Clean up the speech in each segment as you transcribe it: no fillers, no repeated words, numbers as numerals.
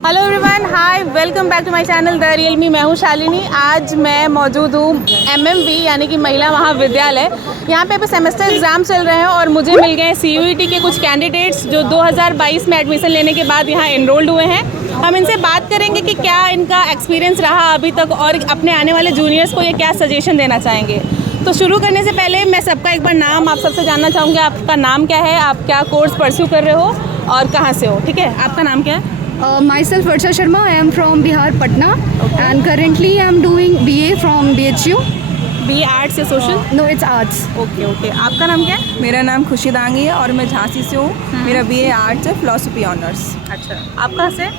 Hello everyone, hi, welcome back to my channel the real me. मैं हूँ शालिनी। आज मैं मौजूद हूँ MMV यानी कि महिला महाविद्यालय। यहाँ पे अभी सेमेस्टर एग्ज़ाम चल रहे हैं और मुझे मिल गए CUET के कुछ कैंडिडेट्स जो 2022 में एडमिशन लेने के बाद यहाँ एनरोल्ड हुए हैं। हम इनसे बात करेंगे कि क्या इनका एक्सपीरियंस रहा अभी तक और अपने आने वाले जूनियर्स को ये क्या सजेशन देना चाहेंगे। तो शुरू करने से पहले मैं सबका एक बार नाम आप सबसे जानना चाहूँगी। आपका नाम क्या है, आप क्या कोर्स परस्यू कर रहे हो और कहाँ से हो? ठीक है, आपका नाम क्या है? Myself Varsha Sharma. I am from Bihar, Patna, and currently I am doing BA from BHU. BA arts या social? No, it's arts. Okay. आपका नाम क्या है? मेरा नाम खुशी दांगी है और मैं झांसी से हूँ। मेरा BA आर्ट्स है, फिलोसफी ऑनर्स। अच्छा, आप कहाँ से?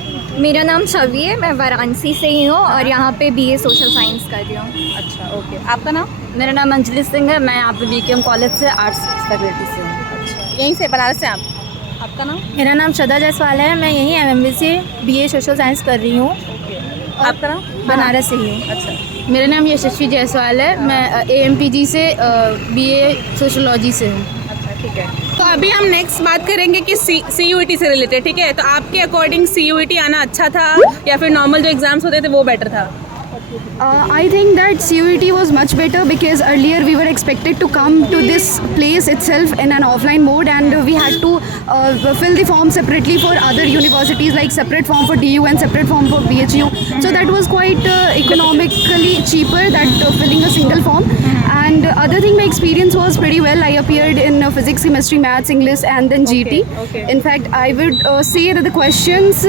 मेरा नाम छवि है, मैं वाराणसी से ही हूँ और यहाँ पे BA सोशल साइंस कर रही हूँ। अच्छा, ओके। आपका नाम? मेरा नाम अंजलि सिंह है, मैं यहाँ पे BKM कॉलेज से आर्ट्स फैकल्टी से हूँ। अच्छा, यहीं से बनारस से आप? आपका नाम? मेरा नाम श्रद्धा जायसवाल है, मैं यहीं MMV से BA सोशल साइंस कर रही हूँ। आपका नाम? बनारस से ही हूँ। अच्छा, मेरा नाम यशस्वी जायसवाल है, मैं AMPG से BA सोशोलॉजी से हूँ। अच्छा, ठीक है। तो अभी हम नेक्स्ट बात करेंगे कि CUET से रिलेटेड। ठीक है, तो आपके अकॉर्डिंग CUET आना अच्छा था या फिर नॉर्मल जो एग्जाम्स होते थे वो बेटर था? I think that CUET was much better because earlier we were expected to come to this place itself in an offline mode, and we had to fill the form separately for other universities, like separate form for DU and separate form for BHU. So that was quite economically cheaper than filling a single form. And other thing, my experience was pretty well. I appeared in physics, chemistry, maths, English, and then GT. Okay. In fact, I would say that the questions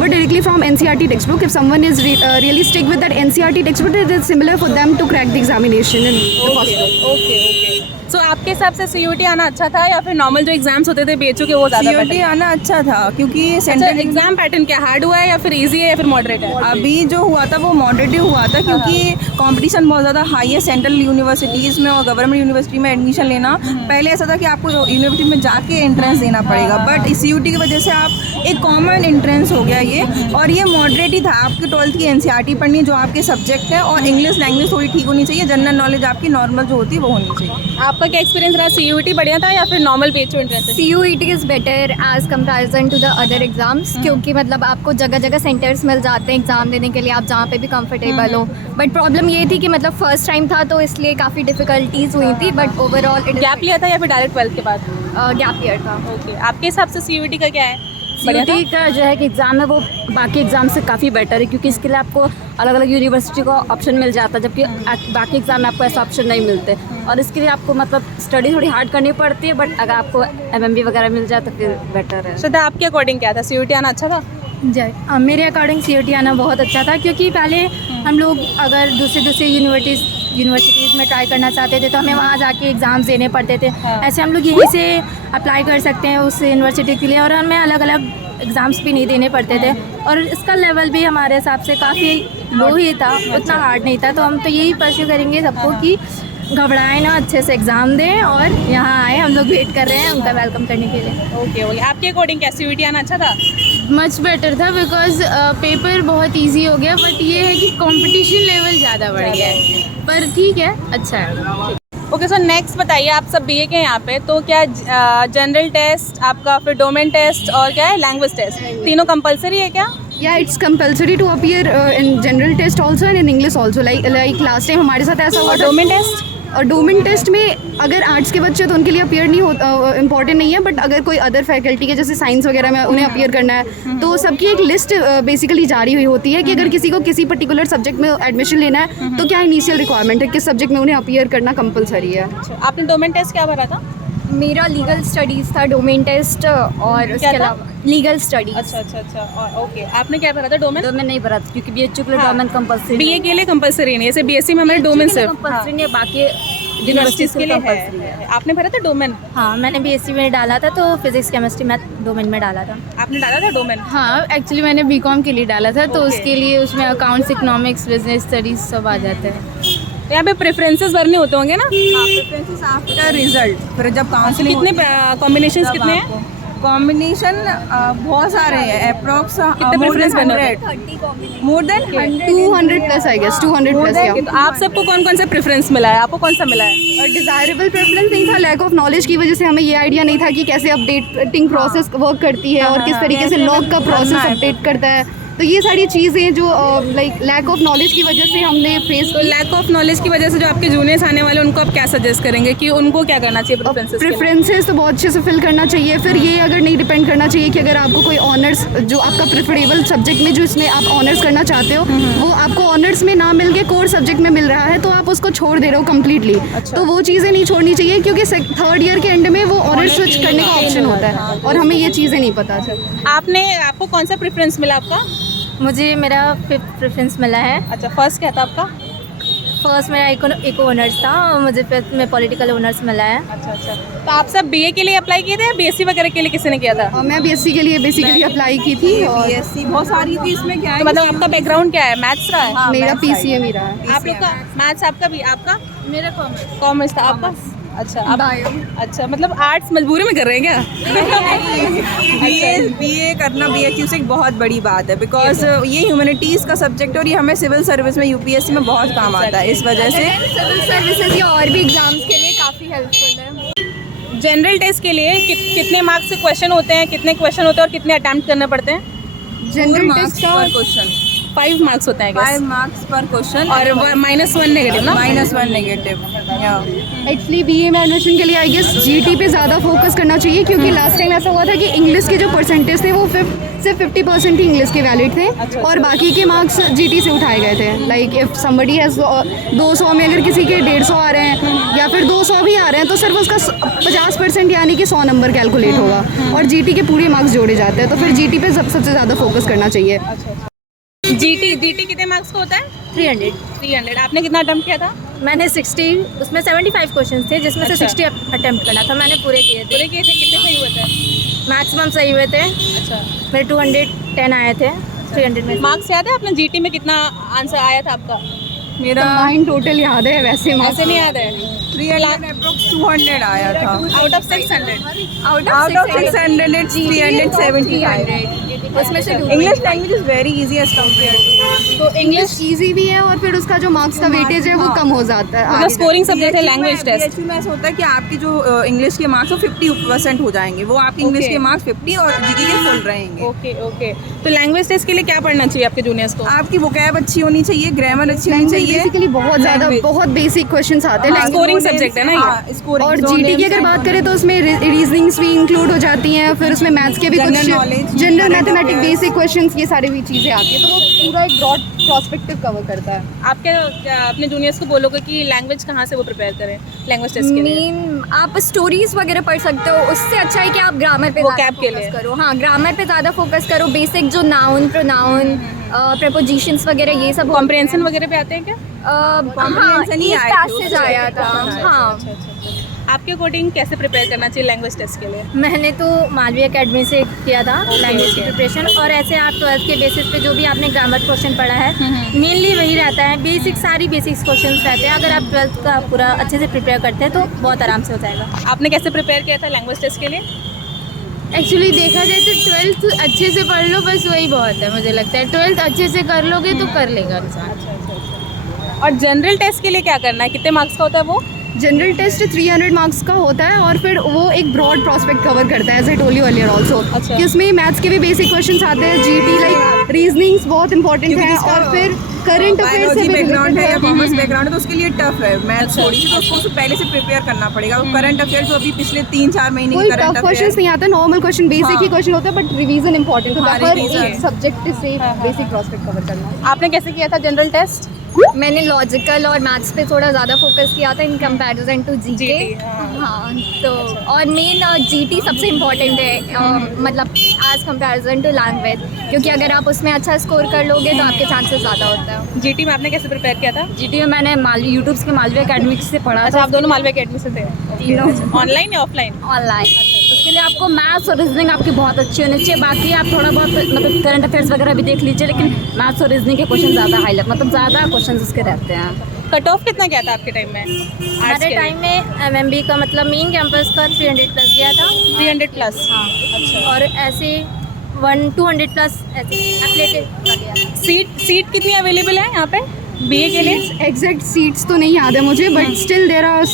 were directly from NCERT textbook. If someone is really stick with that NCERT textbook, it is similar for them to crack the examination in the first time. Okay. So आपके हिसाब से CUET आना अच्छा था या फिर normal जो exams होते थे BHU के वो ज़्यादा CUET better? आना अच्छा था क्योंकि अच्छा, सेंट्रल एग्जाम पैटर्न क्या हार्ड हुआ है या फिर इजी है या फिर मॉडरेट है? अभी जो हुआ था वो मॉडरेट ही हुआ था क्योंकि कंपटीशन बहुत ज़्यादा हाई है सेंट्रल यूनिवर्सिटीज़ में और गवर्नमेंट यूनिवर्सिटी में एडमिशन लेना। पहले ऐसा था कि आपको यूनिवर्सिटी में जाके एंट्रेंस देना पड़ेगा, बट इस CUET की वजह से आप एक कॉमन एंट्रेंस हो गया ये, और ये मॉडरेट ही था। आपके 12th की NCERT पढ़नी है जो आपके सब्जेक्ट है, और इंग्लिश लैंग्वेज थोड़ी ठीक होनी चाहिए, जनरल नॉलेज आपकी नॉर्मल जो होती है वो होनी चाहिए। आपका क्या एक्सपीरियंस रहा? CUET बढ़िया था या फिर normal BHU entrance? CUET is better as comparison to the other exams, क्योंकि मतलब आपको जगह जगह सेंटर्स मिल जाते हैं एग्ज़ाम देने के लिए, आप जहाँ पे भी कंफर्टेबल हो। बट प्रॉब्लम ये थी कि मतलब फर्स्ट टाइम था तो इसलिए काफ़ी डिफ़िकल्टीज़ हुई थी, बट ओवरऑल गैप लिया था या फिर डायरेक्ट 12th के बाद? गैप ईयर था। ओके, आपके हिसाब से CUET का क्या है? बढ़िया था? CUET का जो है कि एग्ज़ाम है वो बाकी एग्ज़ाम से काफ़ी बेटर है, क्योंकि इसके लिए आपको अलग अलग यूनिवर्सिटी का ऑप्शन मिल जाता है, जबकि बाकी एग्ज़ाम में आपको ऐसा ऑप्शन नहीं मिलते। और इसके लिए आपको मतलब स्टडी थोड़ी हार्ड करनी पड़ती है, बट अगर आपको MMB वगैरह मिल जाए तो फिर बेटर है। श्रद्धा, आपके अकॉर्डिंग क्या था? CUET आना अच्छा था? मेरे अकॉर्डिंग CUET आना बहुत अच्छा था, क्योंकि पहले हम लोग अगर दूसरे यूनिवर्सिटीज़ में ट्राई करना चाहते थे तो हमें वहाँ जाके एग्ज़ाम्स देने पड़ते थे। ऐसे हम लोग यहीं से अप्लाई कर सकते हैं उस यूनिवर्सिटी के लिए, और हमें अलग अलग एग्ज़ाम्स भी नहीं देने पड़ते थे, और इसका लेवल भी हमारे हिसाब से काफ़ी लो ही था, उतना हार्ड नहीं था। तो हम तो यही परस्यू करेंगे सबको कि घबराएं ना, अच्छे से एग्ज़ाम दें और यहाँ आए। हम लोग वेट कर रहे हैं उनका वेलकम करने के लिए। ओके। आपके अकॉर्डिंग क्या CUET आना अच्छा था? मच बेटर था, बिकॉज पेपर बहुत इजी हो गया, बट ये है कि कंपटीशन लेवल ज़्यादा बढ़ गया है, पर ठीक है, अच्छा है। ओके, सो नेक्स्ट बताइए, आप सब BA के हैं यहाँ पे, तो क्या जनरल टेस्ट आपका, फिर डोमेन टेस्ट और क्या है लैंग्वेज टेस्ट, तीनों कंपलसरी है क्या? Yeah, it's compulsory to appear in general test also and in English also. Like last time हमारे साथ ऐसा हुआ था। Domain test? और डोमेन टेस्ट में अगर आर्ट्स के बच्चे तो उनके लिए अपीयर नहीं होता, इम्पॉर्टेंट नहीं है, बट अगर कोई अदर फैकल्टी के जैसे साइंस वगैरह में उन्हें अपीयर करना है तो सबकी एक लिस्ट बेसिकली जारी हुई होती है कि अगर किसी को किसी पर्टिकुलर सब्जेक्ट में एडमिशन लेना है तो क्या इनिशियल रिक्वायरमेंट है, किस सब्जेक्ट में उन्हें अपीयर करना कंपलसरी है। आपने डोमेन टेस्ट क्या भरा था? मेरा लीगल स्टडीज़ था, डोमेन टेस्ट, और उसके अलावा लीगल स्टडीज़। अच्छा। और ओके, आपने क्या भरा था? डोमेन? डोमेन नहीं भरा था क्योंकि BHU के लिए डोमेन कंपल्सरी BA के लिए कंपलसरी नहीं है, जैसे BSc में हमारे डोमेन सिर्फ कंपल्सरी नहीं है, बाकी यूनिवर्सिटीज़ के लिए है। आपने भरा था डोमेन? हाँ, मैंने BSc में डाला था, तो फिजिक्स केमिस्ट्री मैथ डोमेन में डाला था। आपने डाला था डोमेन? हाँ, एक्चुअली मैंने BCom के लिए डाला था, तो उसके लिए उसमें अकाउंट्स, इकोनॉमिक्स, बिजनेस स्टडीज़ सब आ जाते हैं। यहाँ पे प्रेफरेंसेस भरने होते होंगे ना? प्रेफरेंसेस आफ्टर रिजल्ट, फिर जब काउंसलिंग कितने कॉम्बिनेशंस कितने हैं? कॉम्बिनेशन बहुत सारे हैं, approx preference more than 200 plus I guess, 200 plus. तो आप सबको कौन कौन सा प्रेफरेंस मिला है? आपको कौन सा मिला है? और डिज़ायरेबल प्रेफरेंस नहीं था, लैक ऑफ नॉलेज की वजह से हमें ये आइडिया नहीं था कि कैसे अपडेटिंग प्रोसेस वर्क करती है और किस तरीके से लॉग का प्रोसेस अपडेट करता है। तो ये सारी चीज़ें जो लाइक लैक ऑफ नॉलेज की वजह से हमने फेस तो लैक ऑफ नॉलेज की वजह से जो आपके जूनियर्स आने वाले उनको आप क्या सजेस्ट करेंगे कि उनको क्या करना चाहिए प्रेफरेंसेस तो बहुत अच्छे से फिल करना चाहिए। फिर ये अगर नहीं डिपेंड करना चाहिए कि अगर आपको कोई ऑनर्स जो आपका प्रेफरेबल सब्जेक्ट में जो इसमें आप ऑनर्स करना चाहते हो वो आपको ऑनर्स में ना मिल के कोर सब्जेक्ट में मिल रहा है तो आप उसको छोड़ दे रहे हो कम्प्लीटली। तो वो चीज़ें नहीं छोड़नी चाहिए क्योंकि थर्ड ईयर के एंड में वो ऑनर्स स्विच करने का ऑप्शन होता है और हमें ये चीज़ें नहीं पता थी। आपको कौन सा प्रेफरेंस मिला आपका? मुझे मेरा 5th प्रेफरेंस मिला है। अच्छा, फर्स्ट क्या था आपका? फर्स्ट मेरा इको ऑनर्स था और मुझे 5th में पॉलिटिकल ऑनर्स मिला है। अच्छा। तो आप सब बीए के लिए अप्लाई किए थे या बीएससी वगैरह के लिए किसी ने किया था? मैं बीएससी के लिए बेसिकली अप्लाई की थी और बीएससी बहुत सारी थी इसमें क्या तो मतलब आपका बैकग्राउंड क्या है? मैथ्स रहा है? मेरा पीसीएम ही रहा है। आप लोग का मैथ्स, आपका भी? आपका मेरा कॉमर्स था। आपका? अच्छा, आप अच्छा मतलब आर्ट्स मजबूरी में कर रहे हैं क्या? बीए करना बीएचयू से एक बहुत बड़ी बात है बिकॉज ये ह्यूमैनिटीज़ का सब्जेक्ट है और ये हमें सिविल सर्विस में यूपीएससी में बहुत काम आता है। इस वजह से सिविल सर्विसेज या और भी एग्जाम्स के लिए काफ़ी हेल्पफुल है। जनरल टेस्ट के लिए कितने मार्क्स के क्वेश्चन होते हैं, कितने क्वेश्चन होते हैं और कितने अटेम्प्ट करने पड़ते हैं? जनरल मार्क्स टेस्ट पर क्वेश्चन 5 मार्क्स होते हैं 5 मार्क्स पर क्वेश्चन और -1 नेगेटिव ना? -1 नेगेटिव। एक्चुअली बीए में एडमिशन के लिए आई गेस जीटी पे ज़्यादा फोकस करना चाहिए क्योंकि लास्ट टाइम ऐसा हुआ था कि इंग्लिश के जो परसेंटेज थे वो सिर्फ 50% ही इंग्लिश के वैलिड थे और बाकी के मार्क्स जीटी से उठाए गए थे। लाइक इफ़ समबडी हैज़ 200 में अगर किसी के 150 आ रहे हैं या फिर 200 भी आ रहे हैं तो सिर्फ उसका 50% यानी कि 100 नंबर कैलकुलेट होगा और जीटी के पूरे मार्क्स जोड़े जाते हैं। तो फिर जीटी पे सबसे ज़्यादा फोकस करना चाहिए। जीटी कितने मार्क्स का होता है? 300। आपने कितना अटेम्प्ट किया था? मैंने 60 उसमें 75 क्वेश्चन थे जिसमें से 60 अटेम्प्ट करना था। मैंने पूरे किए थे। कितने सही हुए थे? मैक्सिमम सही हुए थे। अच्छा, मेरे 210 आए थे 300 में। मार्क्स याद है आपने जीटी में कितना आंसर आया था आपका? मेरा माइंड टोटल याद है वैसे मार्क्स ऐसे नहीं याद है? 300 अप्रोक्स 200 आया था। Out of 600? Out of 600 it's 375। उसमें से English language is very easy as compare तो इंग्लिश ईजी भी है और फिर उसका जो मार्क्स का वेटेज है वो कम हो जाता है। मतलब स्कोरिंग सब्जेक्ट है लैंग्वेज टेस्ट। बीएचयू में ऐसा होता है कि आपकी जो इंग्लिश के मार्क्स वो 50% हो जाएंगे, वो आपके इंग्लिश के मार्क्स 50 और जीके के फुल रहेंगे। ओके। तो लैंग्वेज टेस्ट के लिए क्या पढ़ना चाहिए आपके जूनियर्स को? आपकी वोकैब अच्छी होनी चाहिए, ग्रामर अच्छी होनी चाहिए। बेसिकली बहुत ज़्यादा बहुत बेसिक क्वेश्चंस आते हैं। स्कोरिंग सब्जेक्ट है ना ये? और जीटी की अगर बात करें तो उसमें रीजनिंग्स भी इंक्लूड हो जाती हैं, फिर उसमें मैथ्स के भी कुछ जनरल मैथमेटिक बेसिक क्वेश्चंस ये सारी भी चीज़ें आती हैं। तो वो पूरा एक ब्रॉड प्रोस्पेक्टिव कवर करता है। आप क्या अपने जूनियर्स को बोलोगे कि लैंग्वेज कहाँ से वो प्रिपेयर करें लैंग्वेज टेस्ट के लिए? आप स्टोरीज वगैरह पढ़ सकते हो, उससे अच्छा है कि आप ग्रामर पे vocab के लिए करो। हाँ, ग्रामर पे ज़्यादा फोकस करो। बेसिक जो नाउन, प्रोनाउन, प्रेपोजिशंस वगैरह ये सब कॉम्प्रिहेंशन वगैरह पे आते हैं क्या? हाँ, एक पैसेज आया था। हाँ, आपके अकॉर्डिंग कैसे प्रिपेयर करना चाहिए लैंग्वेज टेस्ट के लिए? मैंने तो मालवीय एकेडमी से किया था लैंग्वेज की प्रिपरेशन। और ऐसे आप 12th के बेसिस पे जो भी आपने ग्रामर क्वेश्चन पढ़ा है मेनली वही रहता है। बेसिक सारी बेसिक्स क्वेश्चन रहते हैं। अगर आप 12th का पूरा अच्छे से प्रिपेयर करते हैं तो बहुत आराम से हो जाएगा। आपने कैसे प्रिपेयर किया था लैंग्वेज टेस्ट के लिए? एक्चुअली देखा जाए तो 12th अच्छे से पढ़ लो, बस वही बहुत है। मुझे लगता है 12th अच्छे से कर लोगे तो कर लेगा इंसान। और जनरल टेस्ट के लिए क्या करना है? कितने मार्क्स का होता है वो? जनरल टेस्ट 300 मार्क्स का होता है और फिर वो एक ब्रॉड प्रोस्पेक्ट कवर करता है as I told you earlier also. अच्छा। कि उसमें मैथ्स के भी बेसिक क्वेश्चंस आते हैं, जीटी लाइक रीजनिंग्स बहुत इंपॉर्टेंट है और फिर करंट अफेयर्स से भी बैकग्राउंड है या कॉमर्स बैकग्राउंड है तो उसके लिए टफ है मैथ्स थोड़ी सी, तो उसको पहले से प्रिपेयर करना पड़ेगा। करंट अफेयर जो अभी पिछले 3-4 महीने कोई की टफ करंट क्वेश्चंस नहीं आता, नॉर्मल क्वेश्चन बेसिक ही क्वेश्चन होता है बट रिवीजन इंपॉर्टेंट होता है। हर एक सब्जेक्ट से बेसिक प्रोस्पेक्ट कवर करना। आपने कैसे किया था जनरल टेस्ट? मैंने लॉजिकल और मैथ्स पे थोड़ा ज़्यादा फोकस किया था इन कंपैरिजन टू जीके। हाँ, तो और मेन जीटी सबसे इम्पोर्टेंट है मतलब एज कंपैरिजन टू लैंग्वेज, क्योंकि अगर आप उसमें अच्छा स्कोर कर लोगे तो आपके चांसेस ज़्यादा होता है। जीटी में आपने कैसे प्रिपेयर किया था? जीटी में मैंने यूट्यूब के मालवीय एकेडमी से पढ़ा अच्छा, था। आप दोनों मालवीय अकेडमी से थे? ऑनलाइन या ऑफलाइन? ऑनलाइन। उसके लिए आपको मैथ्स और रीजनिंग आपकी बहुत अच्छी होनी चाहिए। बाकी आप थोड़ा बहुत मतलब करंट अफेयर्स वगैरह भी देख लीजिए, लेकिन मैथ्स और रीजनिंग के क्वेश्चन ज़्यादा हाईलाइट मतलब ज़्यादा क्वेश्चन उसके रहते हैं। कट ऑफ कितना क्या था आपके टाइम में? हमारे टाइम में एमएमबी का मतलब मेन कैंपस का 300+ गया था। 300+? हाँ। अच्छा। और ऐसे 200+ ऐसे एप्लेटेड। सीट कितनी अवेलेबल है यहाँ पे बीए के लिए? एग्जैक्ट सीट्स तो नहीं याद है मुझे but still there are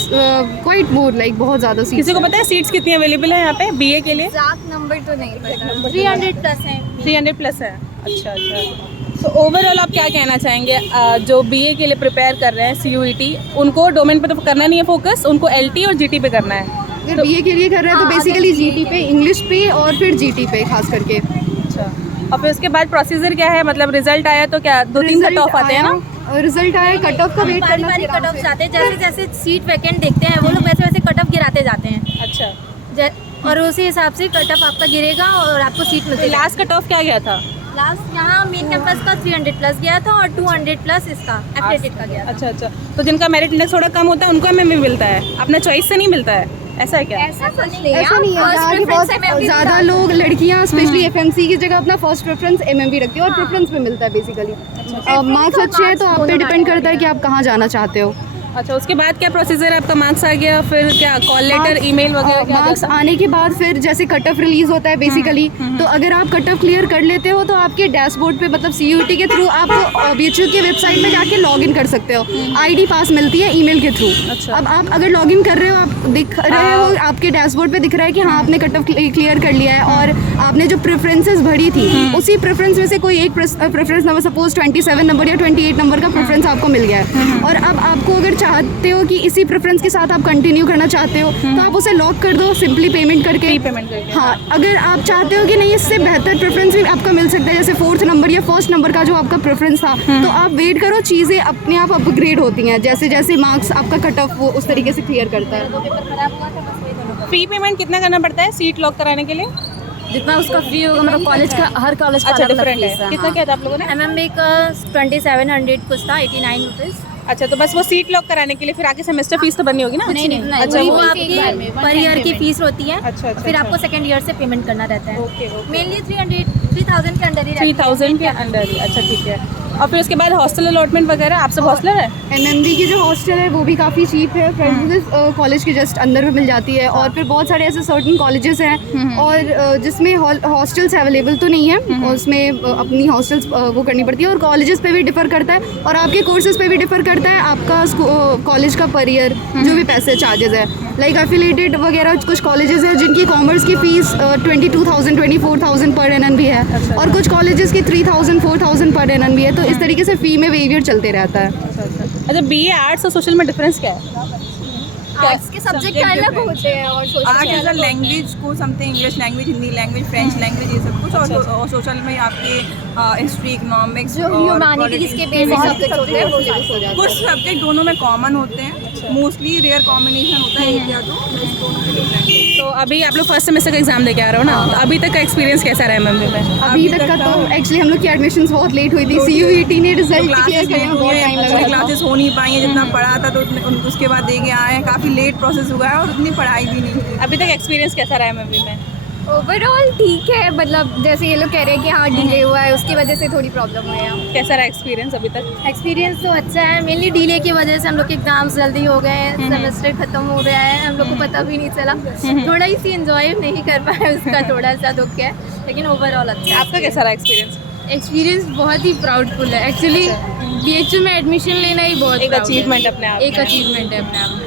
quite more like बहुत ज़्यादा सीट्स। किसी को पता है सीट्स कितनी अवेलेबल है यहाँ पे बीए के लिए? एग्जैक्ट नंबर तो नहीं पता। 300+ है। 300+ है। अच्छा अच्छा। तो ओवरऑल आप क्या कहना चाहेंगे जो बीए के लिए प्रिपेयर कर रहे हैं सीयूईटी, उनको डोमेन पे तो करना नहीं है फोकस, उनको एलटी और जीटी पे करना है? अगर बीए के लिए कर रहे हैं तो बेसिकली जीटी पे, इंग्लिश पे और फिर जीटी पे खास करके। अच्छा, और फिर उसके बाद प्रोसीजर क्या है, मतलब रिजल्ट आया तो क्या 2-3 कट ऑफ आते हैं ना? रिजल्ट आया, कट ऑफ का वेट बारी करना बारी फिर कट ऑफ आते हैं, जैसे जैसे सीट वैकेंट देखते हैं वो लोग वैसे वैसे कट ऑफ गिराते जाते हैं। अच्छा, और उसी हिसाब से कट ऑफ आपका गिरेगा और आपको सीट तो मिलती है। लास्ट कट ऑफ क्या गया था? लास्ट यहाँ मेन कैंपस का 300 प्लस गया था और 200 प्लस इसका एफिलिएटेड का गया था। अच्छा अच्छा, तो जिनका मेरिट इंडेक्स थोड़ा कम होता है उनको एमएमवी मिलता है, अपने चॉइस से नहीं मिलता है, ऐसा है क्या? ऐसा कुछ नहीं है, ऐसा नहीं है, First यहाँ की preference बहुत MMB ज़्यादा मिलता है। लोग लड़कियाँ स्पेशली एफएमसी की जगह अपना फर्स्ट प्रेफरेंस एमएमबी रखती है और प्रेफरेंस पे मिलता है बेसिकली। मार्क्स अच्छे हैं तो आप पे डिपेंड करता है कि आप कहाँ जाना चाहते हो। अच्छा, उसके बाद क्या प्रोसीजर है आपका? मार्क्स आ गया, फिर क्या कॉल लेटर, ईमेल वगैरह क्या मार्क्स आता है? आने के बाद फिर जैसे कट ऑफ रिलीज होता है बेसिकली, तो अगर आप कट ऑफ क्लियर कर लेते हो तो आपके डैशबोर्ड पे मतलब सीयूटी के थ्रू आप बीएचयू की वेबसाइट में जाके लॉगिन कर सकते हो। आईडी पास मिलती है ईमेल के थ्रू। अच्छा। अब आप अगर लॉगिन कर रहे हो, आप दिख रहे हो, आपके डैशबोर्ड पे दिख रहा है कि हाँ आपने कट ऑफ क्लियर कर लिया है और आपने जो प्रेफरेंसेस भरी थी उसी प्रेफरेंस में से कोई एक प्रेफरेंस नंबर, सपोज 27 नंबर या 28 नंबर का प्रेफरेंस आपको मिल गया है, और अब आपको अगर चाहते हो कि इसी प्रेफरेंस के साथ आप कंटिन्यू करना चाहते हो तो आप उसे लॉक कर दो सिंपली पेमेंट करके। पेमेंट करके। हाँ, अगर आप चाहते हो कि नहीं इससे बेहतर प्रेफरेंस भी आपका मिल सकता है, जैसे 4th नंबर या 1st नंबर का जो आपका प्रेफरेंस था, तो आप वेट करो, चीज़ें अपने आप अपग्रेड होती हैं जैसे जैसे मार्क्स आपका कट ऑफ वो उस तरीके से क्लियर करता है। फी पेमेंट कितना करना पड़ता है सीट लॉक कराने के लिए? जितना उसका फी होगा, मतलब कॉलेज का, हर कॉलेज का अच्छा, अलग अलग डिफरेंट फीस है। है। कितना क्या था आप लोगों ने? एमएमबी का 2700 कुछ था, 89 रुपीज़। अच्छा, तो बस वो सीट लॉक कराने के लिए फिर आगे सेमेस्टर फीस तो भरनी होगी ना? नहीं नहीं, अच्छा, वो वो आपकी पर ईयर की फीस होती है। अच्छा, अच्छा, फिर अच्छा। आपको सेकंड ईयर से पेमेंट करना रहता है। ओके ओके, मेनली 3000 के अंदर ही रहती है। 3000 के अंदर ही। अच्छा ठीक है, और फिर उसके बाद हॉस्टल अलॉटमेंट वगैरह, आप सब हॉस्टलर है? एमएमबी की जो हॉस्टल है वो भी काफ़ी चीप है, फ्रेंड्स कॉलेज के जस्ट अंदर में मिल जाती है, और फिर बहुत सारे ऐसे सर्टन कॉलेजेस हैं और जिसमें हॉस्टल्स अवेलेबल तो नहीं है, और उसमें अपनी हॉस्टल्स वो करनी पड़ती है, और कॉलेजेस पे भी डिफ़र करता है और आपके कोर्सेज पे भी डिफ़र करता है आपका कॉलेज का पर ईयर जो भी पैसे चार्जेस है। लाइक एफिलेटेड वगैरह कुछ कॉलेजेस हैं जिनकी कॉमर्स की फ़ीस 22,000 24,000 पर एनन भी है, और कुछ कॉलेजेस की 3,000 4,000 पर एनन भी है, तो इस तरीके से फ़ी में वेरिएट चलते रहता है। अच्छा, बीए आर्ट्स और सोशल में डिफरेंस क्या है? आर्ट्स के सब्जेक्ट अलग होते हैं और social art is a language को something, English language, Hindi language, French language, ये सब कुछ, और सोशल में आपके हिस्ट्री, इकोनॉमिक्स जो ह्यूमैनिटीज के बेसिक सब्जेक्ट होते हैं वो यूज हो जाते कुछ सब्जेक्ट दोनों में कॉमन होते हैं, मोस्टली रेयर कॉम्बिनेशन होता है एक या दो, बस दोनों के डिफरेंट। तो अभी आप लोग फर्स्ट सेमेस्टर का एग्जाम देके आ रहे हो ना, तो अभी तक का एक्सपीरियंस कैसा रहा एमएमबी में? अभी तक का तो एक्चुअली हम लोग की एडमिशंस बहुत लेट हुई थी, सीयूईटी ने रिजल्ट क्लियर करने में बहुत टाइम लगा था। क्लासेस हो नहीं पाई हैं, जितना पढ़ा था तो उसके बाद दे के आए हैं, काफ़ी लेट प्रोसेस हुआ है और उतनी पढ़ाई भी नहीं हुई। अभी तक एक्सपीरियंस कैसा रहा एमएमबी में? ओवरऑल ठीक है, मतलब जैसे ये लोग कह रहे हैं कि हाँ डिले हुआ है, उसकी वजह से थोड़ी प्रॉब्लम हुई है। कैसा रहा एक्सपीरियंस अभी तक? एक्सपीरियंस तो अच्छा है, मेनली डिले की वजह से हम लोग के एग्जाम्स जल्दी हो गए हैं, सेमेस्टर खत्म हो गया है, हम लोग को पता भी नहीं चला, थोड़ा इसी एंजॉय नहीं कर पाए, उसका थोड़ा सा दुख है, लेकिन ओवरऑल अच्छा है। आपका कैसा रहा एक्सपीरियंस? एक्सपीरियंस बहुत ही प्राउडफुल है एक्चुअली। बीएचयू में एडमिशन लेना ही बहुत एक proud है। अचीवमेंट अपने आप एक में। अचीवमेंट है अपने आप में।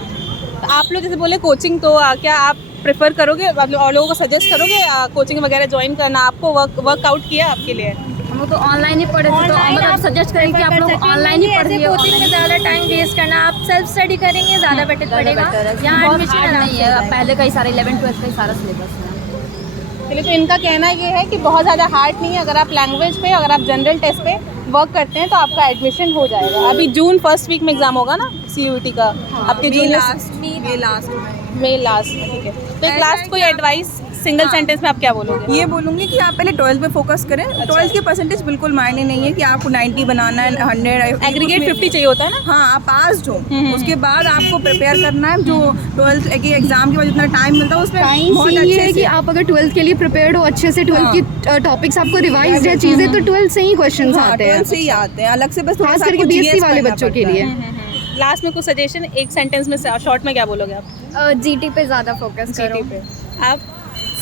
तो आप लोग जैसे बोले कोचिंग, तो क्या आप प्रेफर करोगे, आप और लोगों को सजेस्ट करोगे कोचिंग वगैरह ज्वाइन करना? आपको वर्कआउट किया आपके लिए? हम लोग तो ऑनलाइन ही पढ़े थे, तो मतलब सजेस्ट करेंगे कि आप लोग ऑनलाइन ही पढ़िए। कोचिंग में ज़्यादा टाइम वेस्ट करना, आप सेल्फ स्टडी करेंगे ज़्यादा बेटर पड़ेगा। यहाँ बहुत एडमिशन हार्ड नहीं है, पहले का ही सारा 11th-12th का ही सारा सिलेबस है। चलिए, तो इनका कहना ये है कि बहुत ज़्यादा हार्ड नहीं है, अगर आप लैंग्वेज पे, अगर आप जनरल टेस्ट पे वर्क करते हैं तो आपका एडमिशन हो जाएगा। अभी जून फर्स्ट वीक में एग्जाम होगा ना सीयूईटी का, आपके जून मे लास्ट में। में लास्ट में, ठीक है। तो एक लास्ट कोई एडवाइस सिंगल सेंटेंस में आप क्या बोलोगे? ये बोलूँगी कि आप पहले 12th पे फोकस करें। 12th के परसेंटेज बिल्कुल मायने नहीं है कि आपको 90 बनाना है, 100 एग्रीगेट 50 चाहिए होता है ना? हाँ, आप पास हो, उसके बाद आपको प्रिपेयर करना है। जो 12th के एग्जाम के बाद जितना टाइम मिलता है उसमें टाइम बहुत ये अच्छे है कि से आप अगर 12th के लिए प्रिपेयर्ड हो अच्छे से, 12th की टॉपिक्स आपको रिवाइज है चीज़ें, तो 12th से ही क्वेश्चंस आते हैं, 12th से ही आते हैं, अलग से बस थोड़ा खास सा करके आपको बीएससी GS वाले पढ़ना बच्चों के पड़ता लिए। है। लास्ट में कुछ सजेशन एक सेंटेंस में शॉर्ट में क्या बोलोगे आप? जीटी पे ज़्यादा फोकस करो। जीटी पे आप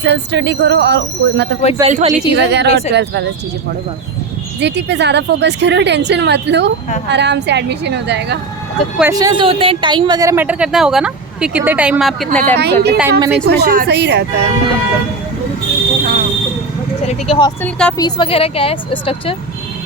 सेल्फ स्टडी करो और कोई मतलब वही 12th वाली GT चीज़ें वगैरह और basic। 12th वाली चीज़ें पढ़ो बस। जीटी पे ज़्यादा फोकस करो, टेंशन मत लो, हाँ। आराम से एडमिशन हो जाएगा। तो क्वेश्चंस जो होते हैं टाइम वगैरह मैटर करता होगा ना, कि कितने टाइम में आप कितना टाइम करते हैं, टाइम मैनेजमेंट। क्वेश्चन सही रहता है। चलिए ठीक है। हॉस्टल का फीस वगैरह क्या है स्ट्रक्चर?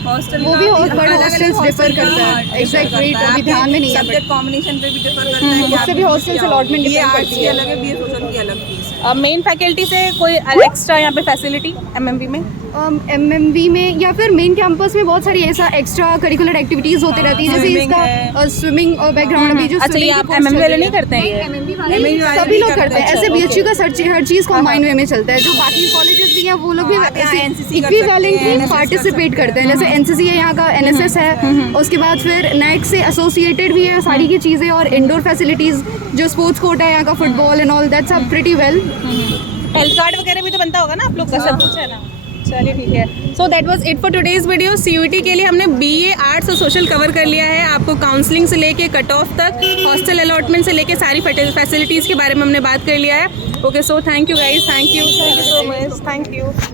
हॉस्टल वो भी बड़े हॉस्टल्स डिफर करता है, एग्जैक्ट रेट अभी ध्यान में नहीं है, सब्जेक्ट कॉम्बिनेशन पे भी डिफर करता है कि उससे भी hostel से allotment ये depend आर्ट्स करती की है। अलग है, बीए सोशल की अलग फीस है। मेन फैकल्टी से कोई एक्स्ट्रा यहाँ पे फैसिलिटी एमएमवी में? एमएमवी में या फिर मेन कैंपस में बहुत सारी ऐसा एक्स्ट्रा करिकुलर एक्टिविटीज़ होती रहती है, जैसे swimming इसका स्विमिंग बैकग्राउंड अभी जो अच्छा, ये swimming आप की course एमएमवी चल वाले रही नहीं है। करते हैं ये? नहीं, सभी लोग करते हैं ऐसे। बीएचयू का हर चीज़ कॉम्बाइन वे में चलता है। जो बाकी कॉलेजेस भी हैं वो लोग भी आप यहाँ NCC कर इक्विवेलेंटली सकते हैं, पार्टिसिपेट करते हैं। जैसे एनसीसी है यहाँ का, एनएसएस है, उसके बाद फिर नेक्स्ट से एसोसिएटेड भी है सारी की चीज़ें, और इंडोर फैसिलिटीज़ जो स्पोर्ट्स कोर्ट है यहाँ का, football and all that's are pretty well. Health card वगैरह भी तो बनता होगा ना आप लोग का? सब कुछ है ना? चलिए ठीक है। So that was it for today's video. CUET के लिए हमने बीए आर्ट्स और सोशल कवर कर लिया है। आपको काउंसलिंग से लेके कट ऑफ तक, हॉस्टल अलॉटमेंट से लेके सारी फैसिलिटीज़ के बारे में हमने बात कर लिया है। Okay, so thank you guys, thank you so much, thank you.